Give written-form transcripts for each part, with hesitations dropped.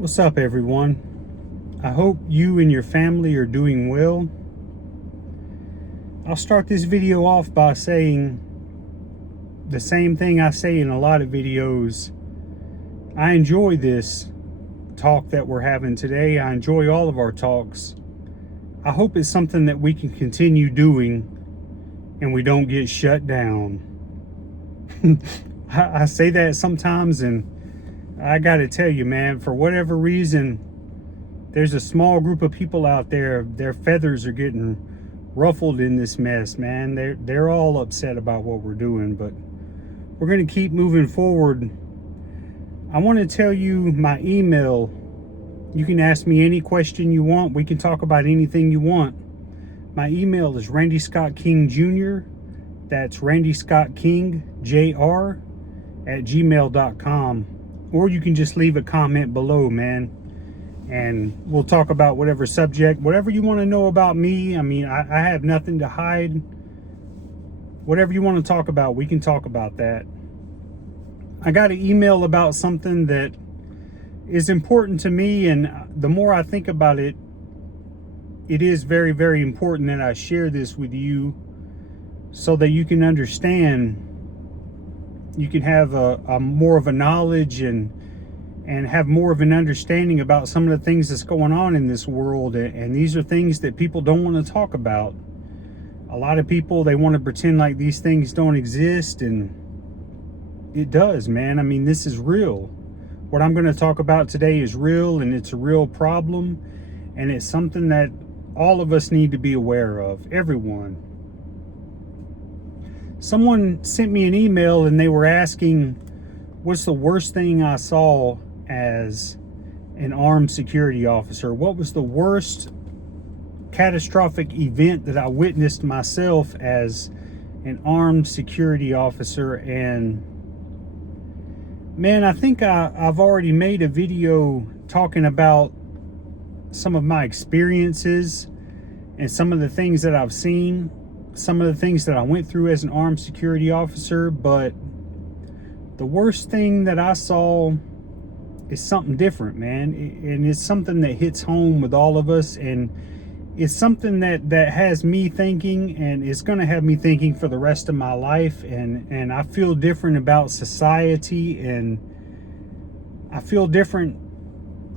What's up, everyone? I hope you and your family are doing well. I'll start this video off by saying the same thing I say in a lot of videos. I enjoy this talk that we're having today. I enjoy all of our talks. I hope it's something that we can continue doing and we don't get shut down. I say that sometimes, and I gotta tell you, man, for whatever reason, there's a small group of people out there, their feathers are getting ruffled in this mess, man. They're all upset about what we're doing, but we're gonna keep moving forward. I want to tell you my email. You can ask me any question you want. We can talk about anything you want. My email is Randy Scott King Jr. That's Randy Scott King Jr. at gmail.com. Or you can just leave a comment below, man, and we'll talk about whatever subject, whatever you want to know about me. I mean, I have nothing to hide. Whatever you want to talk about, we can talk about that. I got an email about something that is important to me, and the more I think about it, it is very, very important that I share this with you so that you can understand. You can have a more of a knowledge and have more of an understanding about some of the things that's going on in this world. And these are things that people don't want to talk about. A lot of people, they want to pretend like these things don't exist, and it does, man. I mean, this is real. What I'm going to talk about today is real, and it's a real problem, and it's something that all of us need to be aware of, everyone. Someone sent me an email and they were asking, what's the worst thing I saw as an armed security officer? What was the worst catastrophic event that I witnessed myself as an armed security officer? And man, I think I've already made a video talking about some of my experiences and some of the things that I've seen, some of the things that I went through as an armed security officer. But the worst thing that I saw is something different, man. And it's something that hits home with all of us, and it's something that has me thinking, and it's going to have me thinking for the rest of my life. And I feel different about society, and I feel different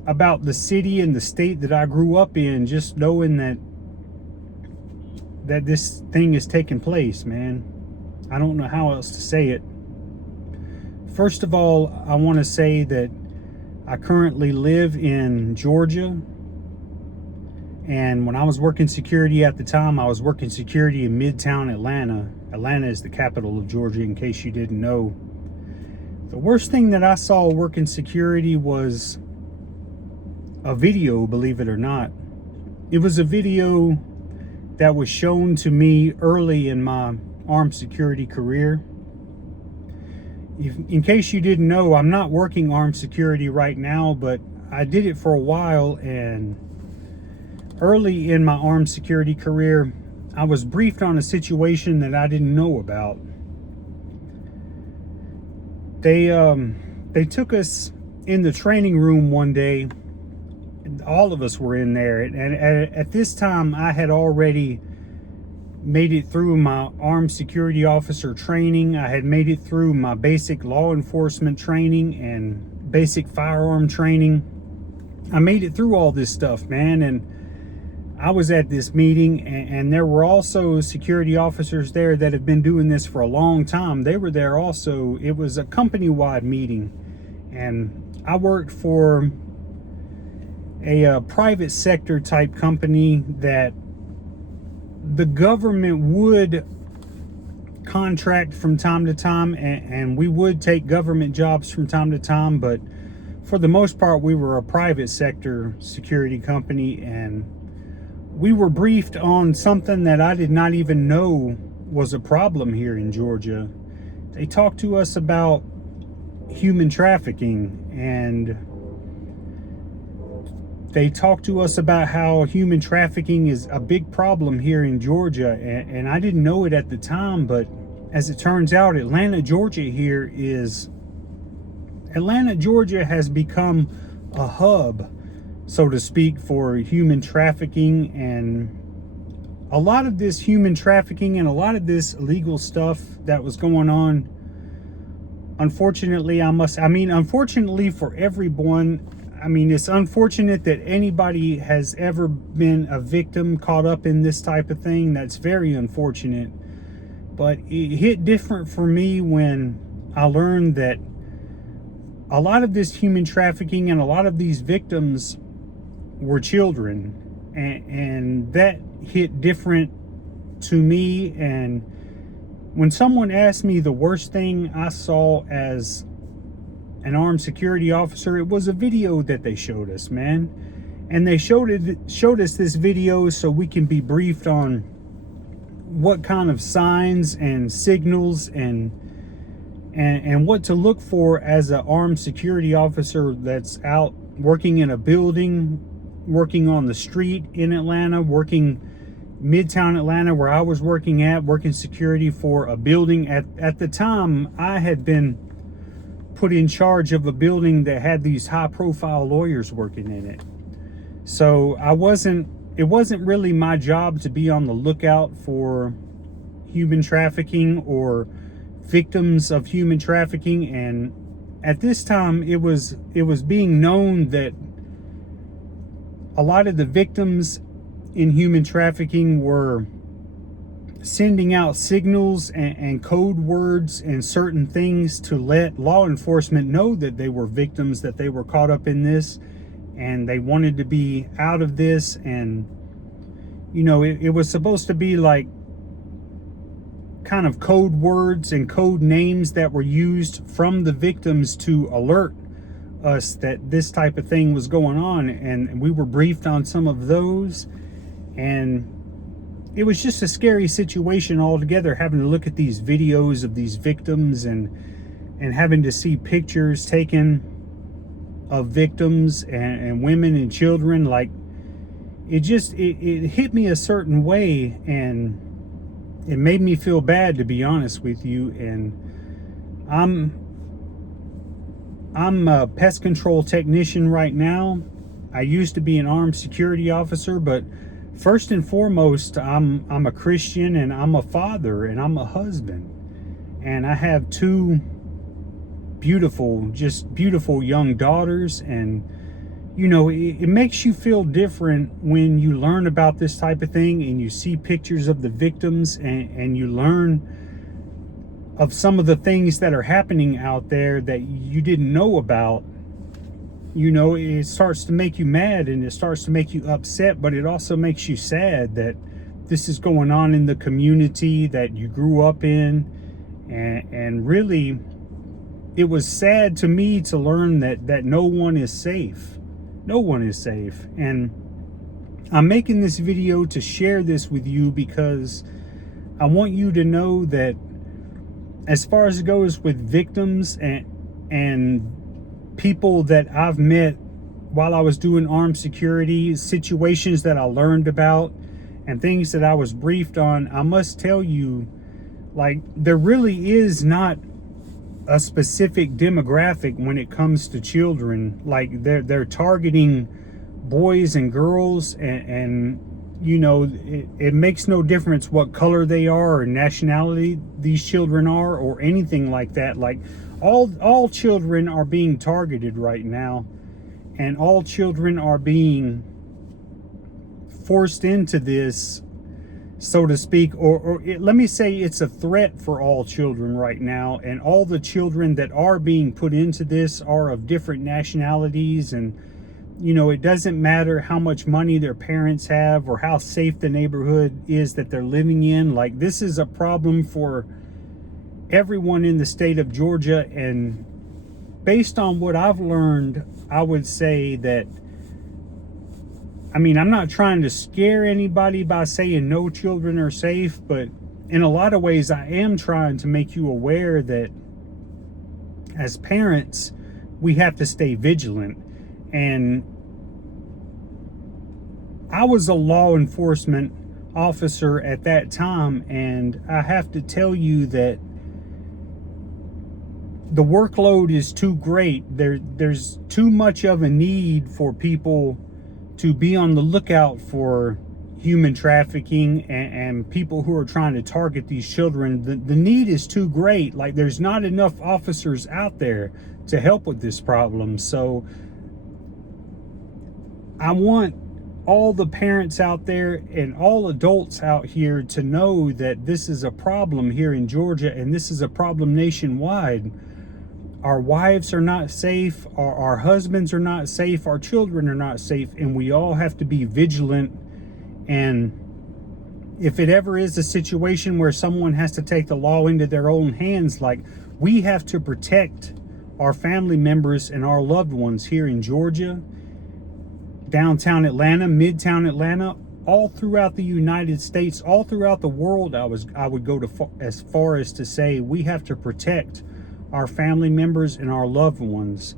about the city and the state that I grew up in, just knowing that this thing is taking place, man. I don't know how else to say it. First of all, I want to say that I currently live in Georgia. And when I was working security at the time, I was working security in Midtown Atlanta. Atlanta is the capital of Georgia, in case you didn't know. The worst thing that I saw working security was a video, believe it or not. It was a video that was shown to me early in my armed security career. In case you didn't know, I'm not working armed security right now, but I did it for a while. And early in my armed security career, I was briefed on a situation that I didn't know about. They took us in the training room one day. All of us were in there, and at this time I had already made it through my armed security officer training. I had made it through my basic law enforcement training and basic firearm training. I made it through all this stuff, man. And I was at this meeting, and there were also security officers there that have been doing this for a long time. They were there also. It was a company-wide meeting, and I worked for a private sector type company that the government would contract from time to time, and we would take government jobs from time to time, but for the most part we were a private sector security company. And we were briefed on something that I did not even know was a problem here in Georgia. They talked to us about human trafficking, and they talked to us about how human trafficking is a big problem here in Georgia. And I didn't know it at the time, but as it turns out, Atlanta, Georgia has become a hub, so to speak, for human trafficking. And a lot of this human trafficking and a lot of this illegal stuff that was going on, unfortunately, unfortunately for everyone, it's unfortunate that anybody has ever been a victim caught up in this type of thing. That's very unfortunate. But it hit different for me when I learned that a lot of this human trafficking and a lot of these victims were children. And that hit different to me. And when someone asked me the worst thing I saw as an armed security officer, it was a video that they showed us, man. And they showed us this video so we can be briefed on what kind of signs and signals and what to look for as an armed security officer that's out working in a building, working on the street in Atlanta, working Midtown Atlanta, where I was working security for a building. At the time, I had been put in charge of a building that had these high profile lawyers working in it. So it wasn't really my job to be on the lookout for human trafficking or victims of human trafficking. And at this time, it was being known that a lot of the victims in human trafficking were sending out signals and code words and certain things to let law enforcement know that they were victims, that they were caught up in this and they wanted to be out of this. And it was supposed to be like kind of code words and code names that were used from the victims to alert us that this type of thing was going on. And we were briefed on some of those. And it was just a scary situation altogether, having to look at these videos of these victims and having to see pictures taken of victims and women and children. Like, it hit me a certain way, and it made me feel bad, to be honest with you. And I'm a pest control technician right now. I used to be an armed security officer, but first and foremost, I'm a Christian, and I'm a father, and I'm a husband, and I have two beautiful young daughters. And it makes you feel different when you learn about this type of thing and you see pictures of the victims and you learn of some of the things that are happening out there that you didn't know about. It starts to make you mad and it starts to make you upset, but it also makes you sad that this is going on in the community that you grew up in. And really, it was sad to me to learn that no one is safe. No one is safe. And I'm making this video to share this with you because I want you to know that as far as it goes with victims and people that I've met while I was doing armed security, situations that I learned about and things that I was briefed on, I must tell you, like, there really is not a specific demographic when it comes to children. Like, they're targeting boys and girls, and it makes no difference what color they are or nationality these children are or anything like that. Like, all children are being targeted right now, and all children are being forced into this, so to speak, let me say it's a threat for all children right now. And all the children that are being put into this are of different nationalities. And it doesn't matter how much money their parents have or how safe the neighborhood is that they're living in. Like, this is a problem for everyone in the state of Georgia. And based on what I've learned, I would say that, I'm not trying to scare anybody by saying no children are safe, but in a lot of ways I am trying to make you aware that as parents, we have to stay vigilant. And I was a law enforcement officer at that time, and I have to tell you that the workload is too great. There's too much of a need for people to be on the lookout for human trafficking and people who are trying to target these children. The need is too great. Like, there's not enough officers out there to help with this problem. So I want all the parents out there and all adults out here to know that this is a problem here in Georgia, and this is a problem nationwide. Our wives are not safe, our husbands are not safe, our children are not safe, and we all have to be vigilant. And if it ever is a situation where someone has to take the law into their own hands, like, we have to protect our family members and our loved ones here in Georgia, downtown Atlanta, midtown Atlanta, all throughout the United States, all throughout the world. I would go as far as to say we have to protect our family members and our loved ones.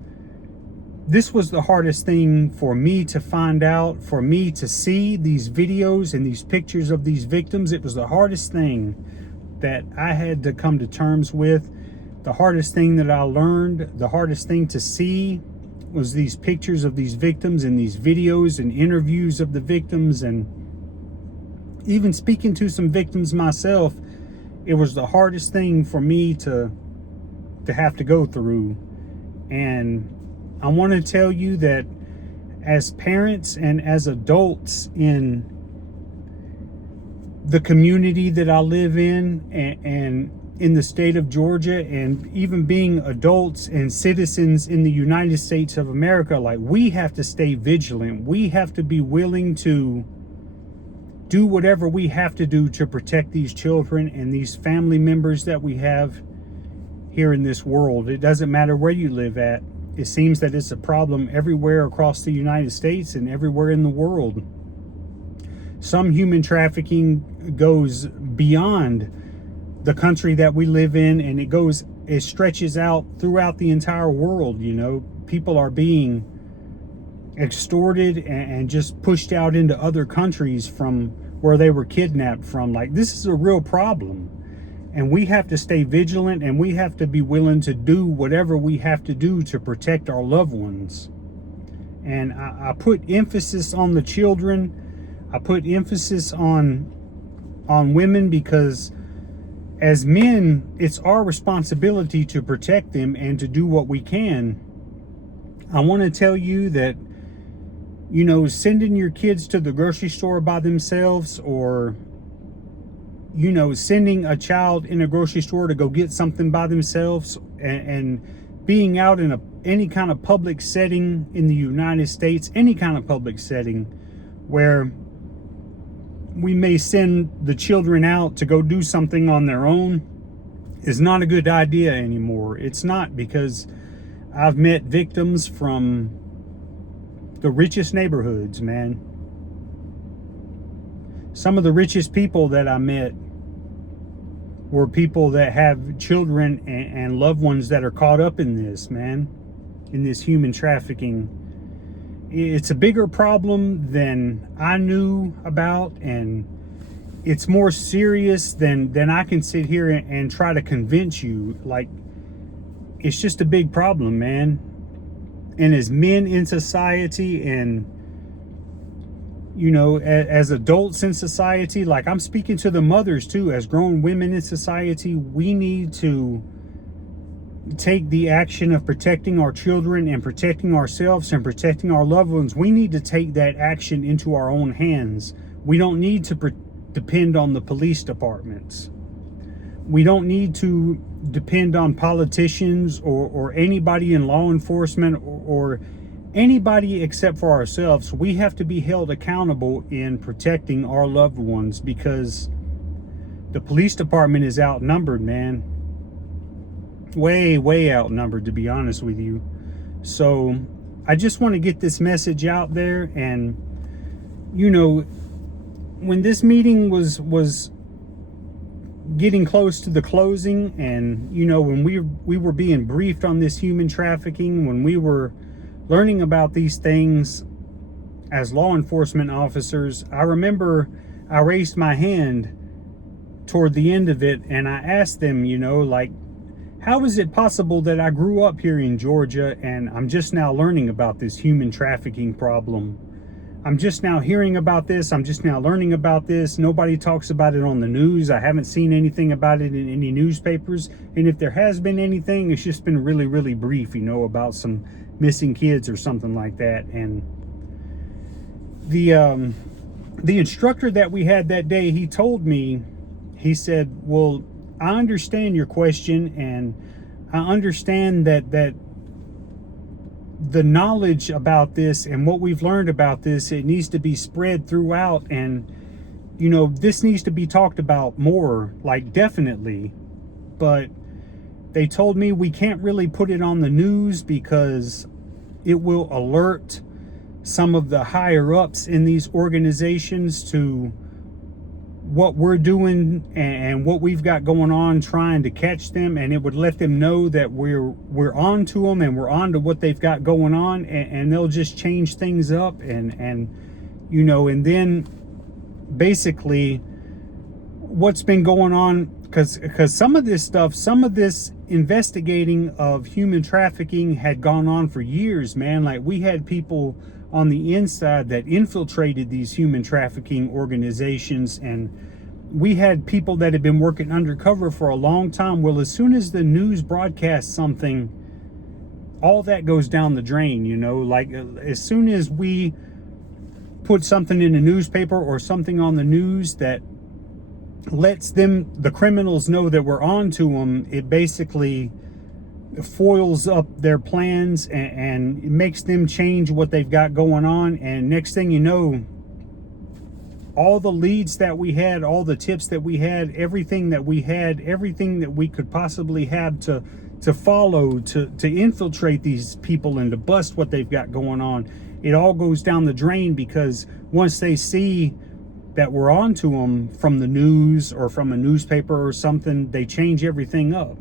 This was the hardest thing for me to find out, for me to see these videos and these pictures of these victims. It was the hardest thing that I had to come to terms with. The hardest thing that I learned, the hardest thing to see, was these pictures of these victims and these videos and interviews of the victims, and even speaking to some victims myself. It was the hardest thing for me to have to go through. And I want to tell you that as parents and as adults in the community that I live in, and in the state of Georgia, and even being adults and citizens in the United States of America, like, we have to stay vigilant. We have to be willing to do whatever we have to do to protect these children and these family members that we have here in this world. It doesn't matter where you live at. It seems that it's a problem everywhere across the United States and everywhere in the world. Some human trafficking goes beyond the country that we live in, and it stretches out throughout the entire world. You know, people are being extorted and just pushed out into other countries from where they were kidnapped from. Like, this is a real problem. And we have to stay vigilant, and we have to be willing to do whatever we have to do to protect our loved ones. And I put emphasis on the children. I put emphasis on women, because as men, it's our responsibility to protect them and to do what we can. I want to tell you that, you know, sending your kids to the grocery store by themselves, or, you know, sending a child in a grocery store to go get something by themselves, and being out in any kind of public setting in the United States, any kind of public setting where we may send the children out to go do something on their own, is not a good idea anymore. It's not, because I've met victims from the richest neighborhoods, man. Some of the richest people that I met were people that have children and loved ones that are caught up in this, man, in this human trafficking. It's a bigger problem than I knew about, and it's more serious than I can sit here and try to convince you. Like, it's just a big problem, man. And as men in society, and, you know, as adults in society, like, I'm speaking to the mothers too, as grown women in society, we need to take the action of protecting our children and protecting ourselves and protecting our loved ones. We need to take that action into our own hands. We don't need to depend on the police departments. We don't need to depend on politicians or anybody in law enforcement or anybody except for ourselves. We have to be held accountable in protecting our loved ones, because the police department is outnumbered, man. Way outnumbered, to be honest with you. So I just want to get this message out there. And, you know, when this meeting was getting close to the closing, and, you know, when we were being briefed on this human trafficking, when we were learning about these things as law enforcement officers, I remember I raised my hand toward the end of it, and I asked them, you know, like, how is it possible that I grew up here in Georgia and I'm just now learning about this human trafficking problem? I'm just now hearing about this. I'm just now learning about this. Nobody talks about it on the news. I haven't seen anything about it in any newspapers. And if there has been anything, it's just been really, really brief, about some missing kids or something like that. And the instructor that we had that day, he told me, he said, well, I understand your question, and I understand that the knowledge about this and what we've learned about this, it needs to be spread throughout, and this needs to be talked about more, like definitely. But they told me we can't really put it on the news because it will alert some of the higher ups in these organizations to what we're doing and what we've got going on, trying to catch them, and it would let them know that we're on to them and we're on to what they've got going on, and they'll just change things up, and then basically what's been going on, because some of this investigating of human trafficking had gone on for years, man. Like, we had people on the inside that infiltrated these human trafficking organizations, and we had people that had been working undercover for a long time. Well, as soon as the news broadcasts something, all that goes down the drain. Like, as soon as we put something in a newspaper or something on the news that lets the criminals know that we're on to them, it basically foils up their plans and it makes them change what they've got going on. And next thing you know, all the leads that we had, all the tips that we had, everything that we could possibly have to follow, to infiltrate these people and to bust what they've got going on, it all goes down the drain, because once they see that we're on to them from the news or from a newspaper or something, they change everything up.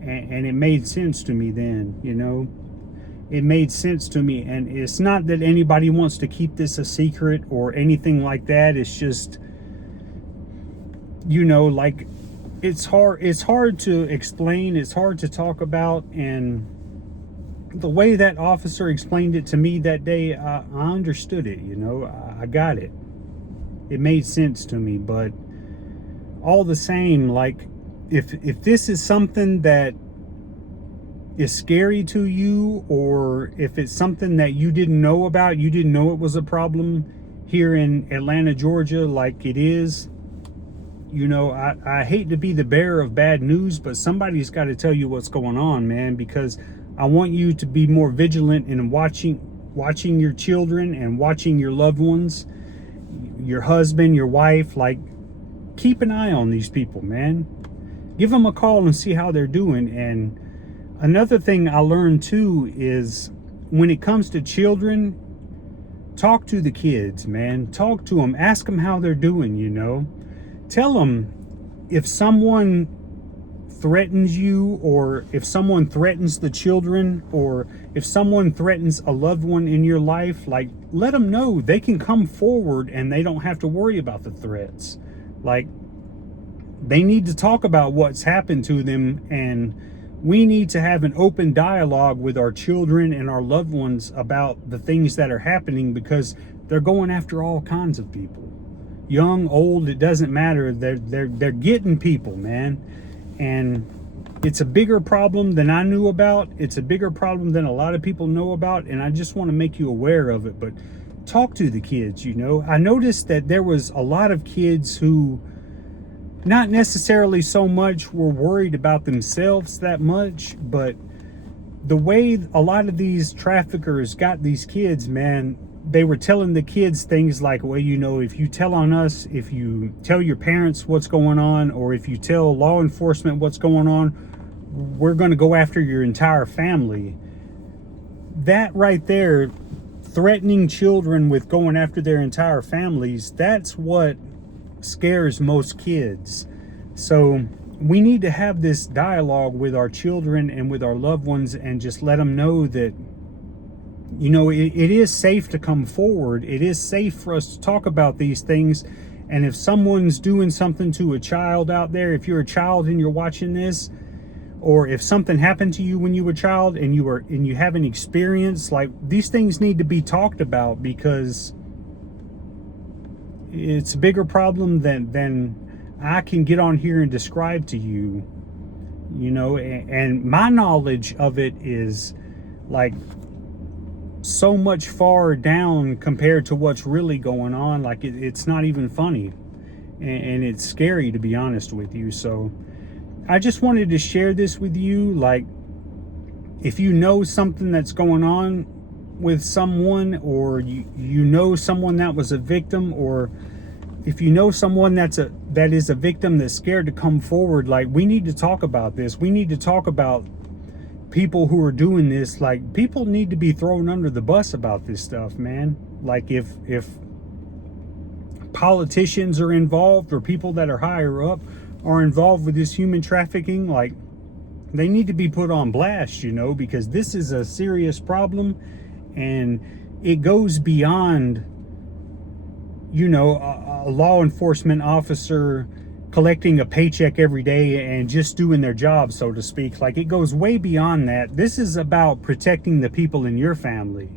And it made sense to me then, it made sense to me. And it's not that anybody wants to keep this a secret or anything like that. It's just, like, it's hard to explain. It's hard to talk about. And the way that officer explained it to me that day, I understood it, I got it. It made sense to me. But all the same, like, if this is something that is scary to you, or if it's something that you didn't know about, you didn't know it was a problem here in Atlanta, Georgia, like it is, I hate to be the bearer of bad news, but somebody's got to tell you what's going on, man, because I want you to be more vigilant in watching your children and watching your loved ones, your husband, your wife. Like, keep an eye on these people, man. Give them a call and see how they're doing. And another thing I learned too is, when it comes to children, talk to the kids, man. Talk to them. Ask them how they're doing, Tell them if someone threatens you, or if someone threatens the children, or if someone threatens a loved one in your life, like, let them know they can come forward and they don't have to worry about the threats. Like, they need to talk about what's happened to them, and we need to have an open dialogue with our children and our loved ones about the things that are happening, because they're going after all kinds of people. Young, old, it doesn't matter. They're getting people, man. And it's a bigger problem than I knew about. It's a bigger problem than a lot of people know about, and I just want to make you aware of it. But talk to the kids, I noticed that there was a lot of kids who not necessarily so much were worried about themselves that much, but the way a lot of these traffickers got these kids, man, they were telling the kids things like, well, if you tell on us, if you tell your parents what's going on, or if you tell law enforcement what's going on, we're going to go after your entire family. That right there, threatening children with going after their entire families, that's what scares most kids. So we need to have this dialogue with our children and with our loved ones, and just let them know that it is safe to come forward. It is safe for us to talk about these things. And if someone's doing something to a child out there, if you're a child and you're watching this, or if something happened to you when you were a child and you have an experience, like, these things need to be talked about, because it's a bigger problem than I can get on here and describe to you, you know. And my knowledge of it is like so much far down compared to what's really going on. Like, it's not even funny, and it's scary, to be honest with you. So I just wanted to share this with you. Like, if you know something that's going on with someone, or you know someone that was a victim, or if you know someone that is a victim that's scared to come forward, like, we need to talk about this. We need to talk about people who are doing this. Like, people need to be thrown under the bus about this stuff, man. Like, if politicians are involved, or people that are higher up are involved with this human trafficking, like, they need to be put on blast, you know, because this is a serious problem, and it goes beyond, you know, a law enforcement officer collecting a paycheck every day and just doing their job, so to speak. Like, it goes way beyond that. This is about protecting the people in your family,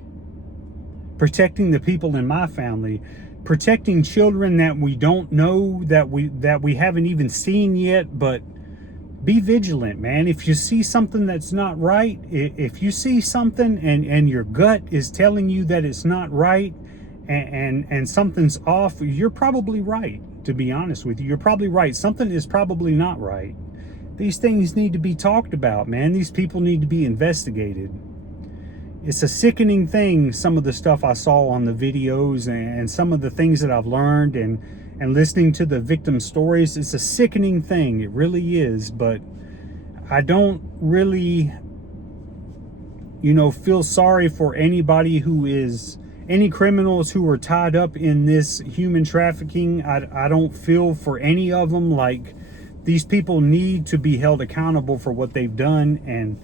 protecting the people in my family, protecting children that we don't know, that we haven't even seen yet. But be vigilant, man. If you see something that's not right, if you see something and your gut is telling you that it's not right, and something's off, you're probably right. To be honest with you, you're probably right. Something is probably not right. These things need to be talked about, man. These people need to be investigated. It's a sickening thing, some of the stuff I saw on the videos, and some of the things that I've learned, and listening to the victim stories. It's a sickening thing. It really is. But I don't really, you know, feel sorry for anybody any criminals who are tied up in this human trafficking. I don't feel for any of them. Like, these people need to be held accountable for what they've done. And,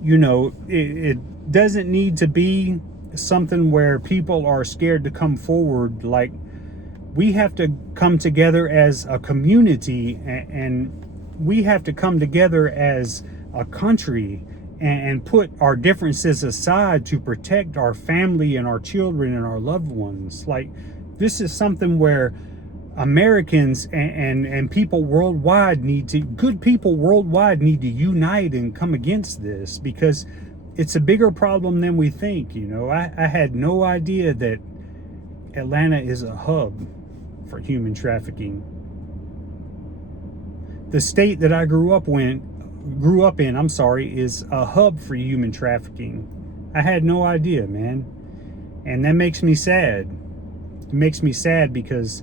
you know, it doesn't need to be something where people are scared to come forward. Like, we have to come together as a community, and we have to come together as a country, and put our differences aside to protect our family and our children and our loved ones. Like, this is something where Americans and people worldwide good people worldwide need to unite and come against this, because it's a bigger problem than we think. You know, I had no idea that Atlanta is a hub for human trafficking. The state that I grew up in, is a hub for human trafficking. I had no idea, man. And that makes me sad. It makes me sad because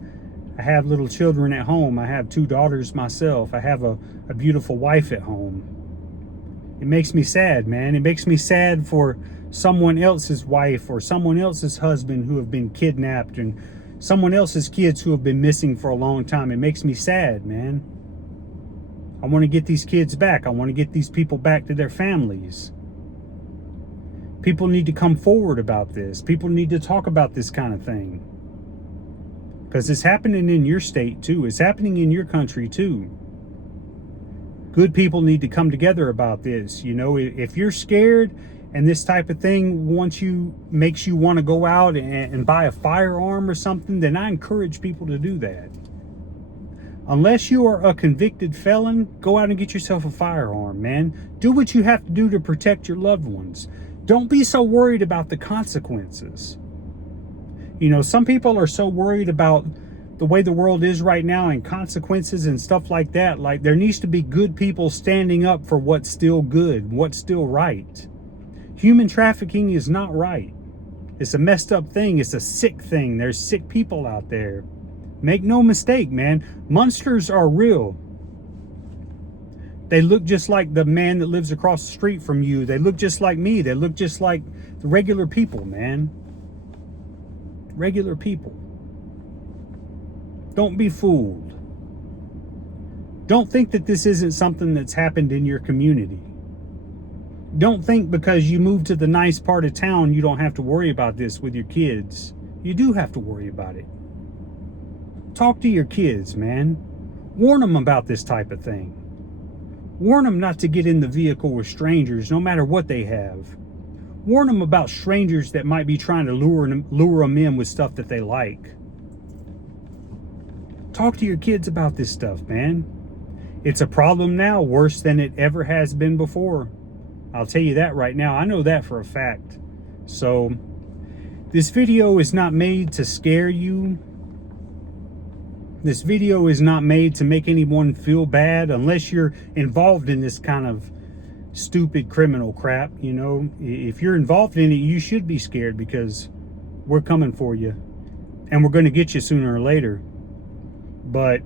I have little children at home. I have 2 daughters myself. I have a beautiful wife at home. It makes me sad, man. It makes me sad for someone else's wife or someone else's husband who have been kidnapped, and someone else's kids who have been missing for a long time. It makes me sad, man. I want to get these kids back. I want to get these people back to their families. People need to come forward about this. People need to talk about this kind of thing. Because it's happening in your state too. It's happening in your country too. Good people need to come together about this. You know, if you're scared and this type of thing makes you want to go out and buy a firearm or something, then I encourage people to do that. Unless you are a convicted felon, go out and get yourself a firearm, man. Do what you have to do to protect your loved ones. Don't be so worried about the consequences. You know, some people are so worried about the way the world is right now and consequences and stuff like that. Like, there needs to be good people standing up for what's still good, what's still right. Human trafficking is not right. It's a messed up thing. It's a sick thing. There's sick people out there. Make no mistake, man. Monsters are real. They look just like the man that lives across the street from you. They look just like me. They look just like the regular people, man. Regular people. Don't be fooled. Don't think that this isn't something that's happened in your community. Don't think because you moved to the nice part of town you don't have to worry about this with your kids. You do have to worry about it. Talk to your kids, man. Warn them about this type of thing. Warn them not to get in the vehicle with strangers, no matter what they have. Warn them about strangers that might be trying to lure them in with stuff that they like. Talk to your kids about this stuff, man. It's a problem now, worse than it ever has been before. I'll tell you that right now. I know that for a fact. So, this video is not made to scare you. This video is not made to make anyone feel bad unless you're involved in this kind of stupid criminal crap. You know, if you're involved in it, you should be scared, because we're coming for you and we're going to get you sooner or later. But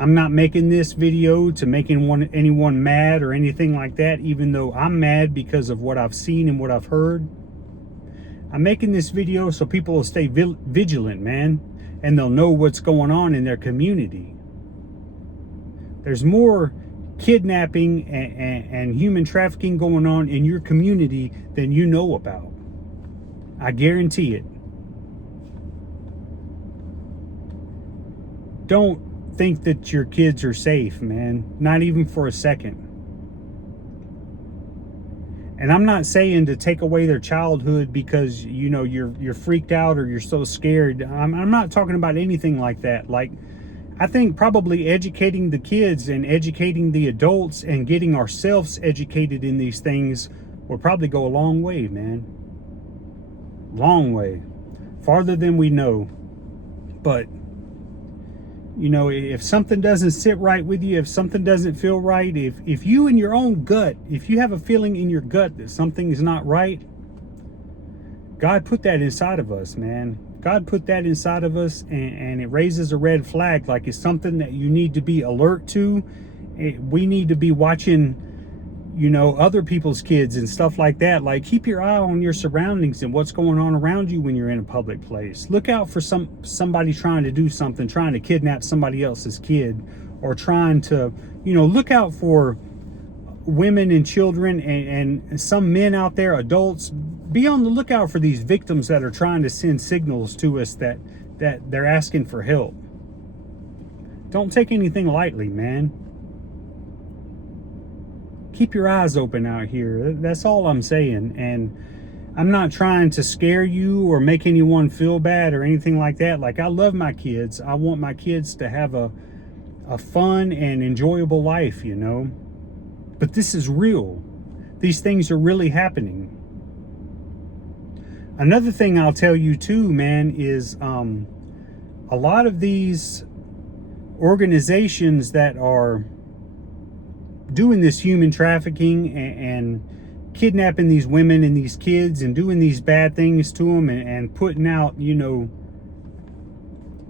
I'm not making this video to make anyone mad or anything like that, even though I'm mad because of what I've seen and what I've heard. I'm making this video so people will stay vigilant, man, and they'll know what's going on in their community. There's more kidnapping and human trafficking going on in your community than you know about. I guarantee it. Don't think that your kids are safe, man. Not even for a second. And I'm not saying to take away their childhood because, you know, you're freaked out or you're so scared. I'm not talking about anything like that. Like, I think probably educating the kids and educating the adults and getting ourselves educated in these things will probably go a long way, man. Long way. Farther than we know. But, you know, if something doesn't sit right with you, if something doesn't feel right, if you in your own gut, if you have a feeling in your gut that something is not right, God put that inside of us, man. God put that inside of us, and it raises a red flag. Like, it's something that you need to be alert to. We need to be watching, you know, other people's kids and stuff like that. Like, keep your eye on your surroundings and what's going on around you when you're in a public place. Look out for somebody trying to do something, trying to kidnap somebody else's kid, or trying to, you know, look out for women and children and some men out there, adults. Be on the lookout for these victims that are trying to send signals to us that they're asking for help. Don't take anything lightly, man. Keep your eyes open out here. That's all I'm saying. And I'm not trying to scare you or make anyone feel bad or anything like that. Like, I love my kids. I want my kids to have a fun and enjoyable life, you know. But this is real. These things are really happening. Another thing I'll tell you too, man, is a lot of these organizations that are doing this human trafficking and kidnapping these women and these kids and doing these bad things to them and putting out, you know,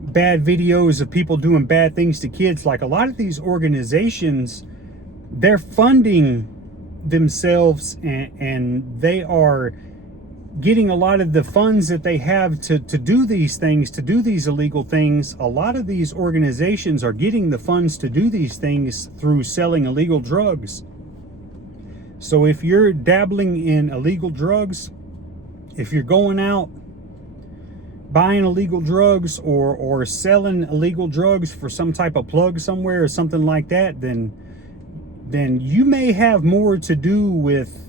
bad videos of people doing bad things to kids. Like, a lot of these organizations, they're funding themselves and they are getting a lot of the funds that they have to do these things, to do these illegal things. A lot of these organizations are getting the funds to do these things through selling illegal drugs. So if you're dabbling in illegal drugs, if you're going out buying illegal drugs or selling illegal drugs for some type of plug somewhere or something like that, then you may have more to do with,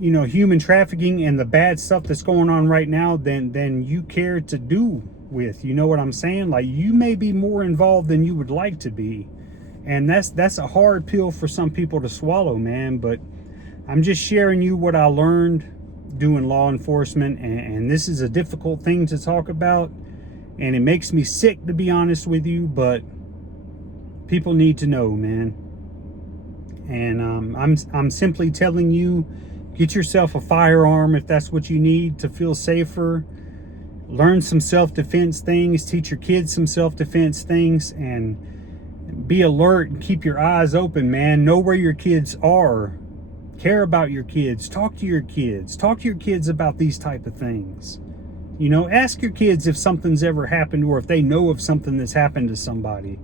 you know, human trafficking and the bad stuff that's going on right now than you care to do with. You know what I'm saying? Like, you may be more involved than you would like to be. And that's a hard pill for some people to swallow, man. But I'm just sharing you what I learned doing law enforcement. And this is a difficult thing to talk about. And it makes me sick, to be honest with you. But people need to know, man. And I'm simply telling you, get yourself a firearm if that's what you need to feel safer. Learn some self-defense things. Teach your kids some self-defense things. And be alert and keep your eyes open, man. Know where your kids are. Care about your kids. Talk to your kids. Talk to your kids about these type of things. You know, ask your kids if something's ever happened or if they know of something that's happened to somebody.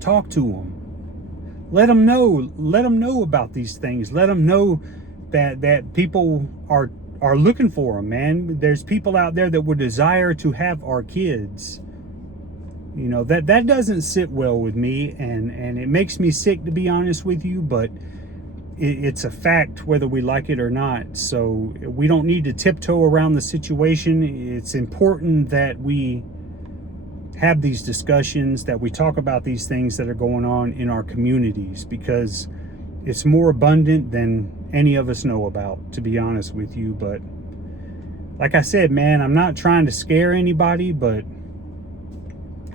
Talk to them. Let them know. Let them know about these things. Let them know that people are looking for them, man. There's people out there that would desire to have our kids. You know, that doesn't sit well with me, and it makes me sick, to be honest with you, but it's a fact whether we like it or not. So we don't need to tiptoe around the situation. It's important that we have these discussions, that we talk about these things that are going on in our communities, because it's more abundant than any of us know about, to be honest with you. But like I said, man, I'm not trying to scare anybody, but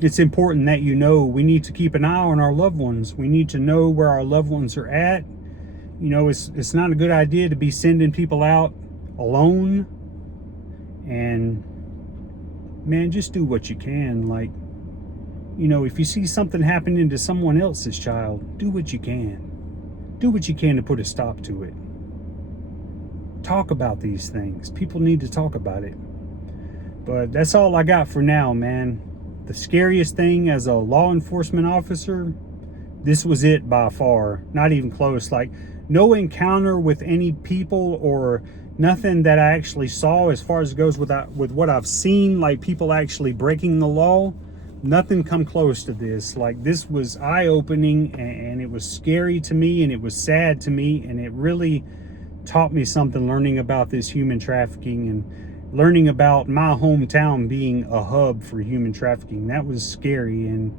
it's important that, you know, we need to keep an eye on our loved ones. We need to know where our loved ones are at. You know, it's not a good idea to be sending people out alone. And man, just do what you can. Like, you know, if you see something happening to someone else's child, do what you can. Do what you can to put a stop to it. Talk about these things. People need to talk about it. But that's all I got for now, man. The scariest thing as a law enforcement officer, this was it by far. Not even close. Like, no encounter with any people or nothing that I actually saw, as far as it goes with what I've seen, like people actually breaking the law, nothing come close to this. Like, this was eye-opening, and it was scary to me, and it was sad to me, and it really taught me something, learning about this human trafficking and learning about my hometown being a hub for human trafficking. That was scary, and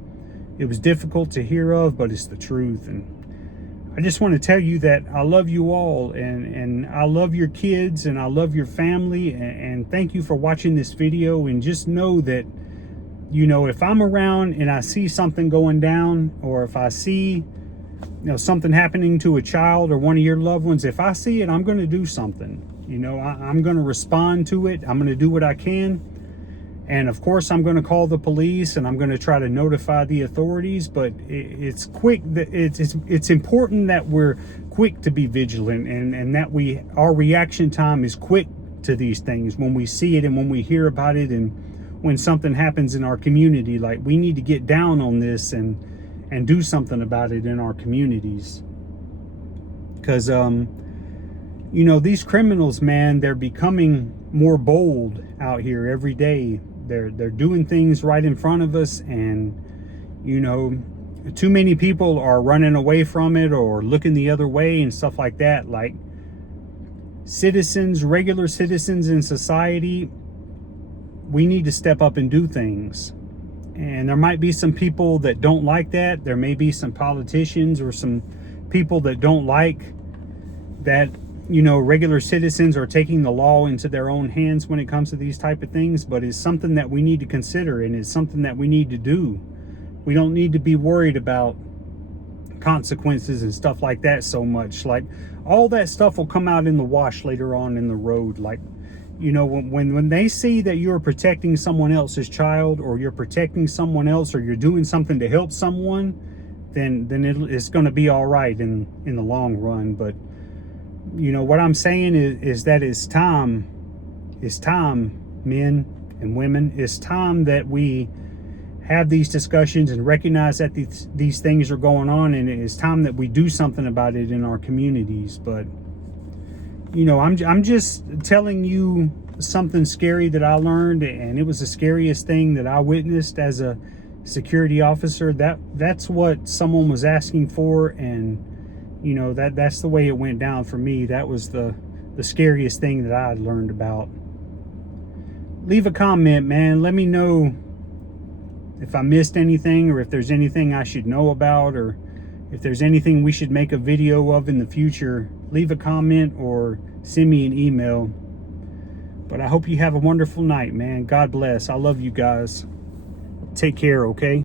it was difficult to hear of, but it's the truth. And I just want to tell you that I love you all, and I love your kids, and I love your family, and thank you for watching this video. And just know that, you know, if I'm around and I see something going down, or if I see, you know, something happening to a child or one of your loved ones, if I see it, I'm going to do something. You know, I'm going to respond to it. I'm going to do what I can. And of course, I'm going to call the police, and I'm going to try to notify the authorities. But it's quick. It's important that we're quick to be vigilant, and that our reaction time is quick to these things when we see it and when we hear about it, and when something happens in our community. Like, we need to get down on this and do something about it in our communities, because you know, these criminals, man, they're becoming more bold out here every day. They're doing things right in front of us, and, you know, too many people are running away from it or looking the other way and stuff like that. Like, citizens, regular citizens in society, we need to step up and do things. And there might be some people that don't like that. There may be some politicians or some people that don't like that, you know, regular citizens are taking the law into their own hands when it comes to these type of things. But it's something that we need to consider, and it's something that we need to do. We don't need to be worried about consequences and stuff like that so much. Like, all that stuff will come out in the wash later on in the road. Like, you know, when they see that you're protecting someone else's child, or you're protecting someone else, or you're doing something to help someone, then it's going to be all right in the long run. But, you know, what I'm saying is that it's time, men and women, it's time that we have these discussions and recognize that these things are going on, and it is time that we do something about it in our communities. But, you know, I'm just telling you something scary that I learned, and it was the scariest thing that I witnessed as a security officer. That's what someone was asking for, and, you know, that's the way it went down for me. That was the scariest thing that I had learned about. Leave a comment, man. Let me know if I missed anything, or if there's anything I should know about, or if there's anything we should make a video of in the future. Leave a comment or send me an email. But I hope you have a wonderful night, man. God bless. I love you guys. Take care, okay?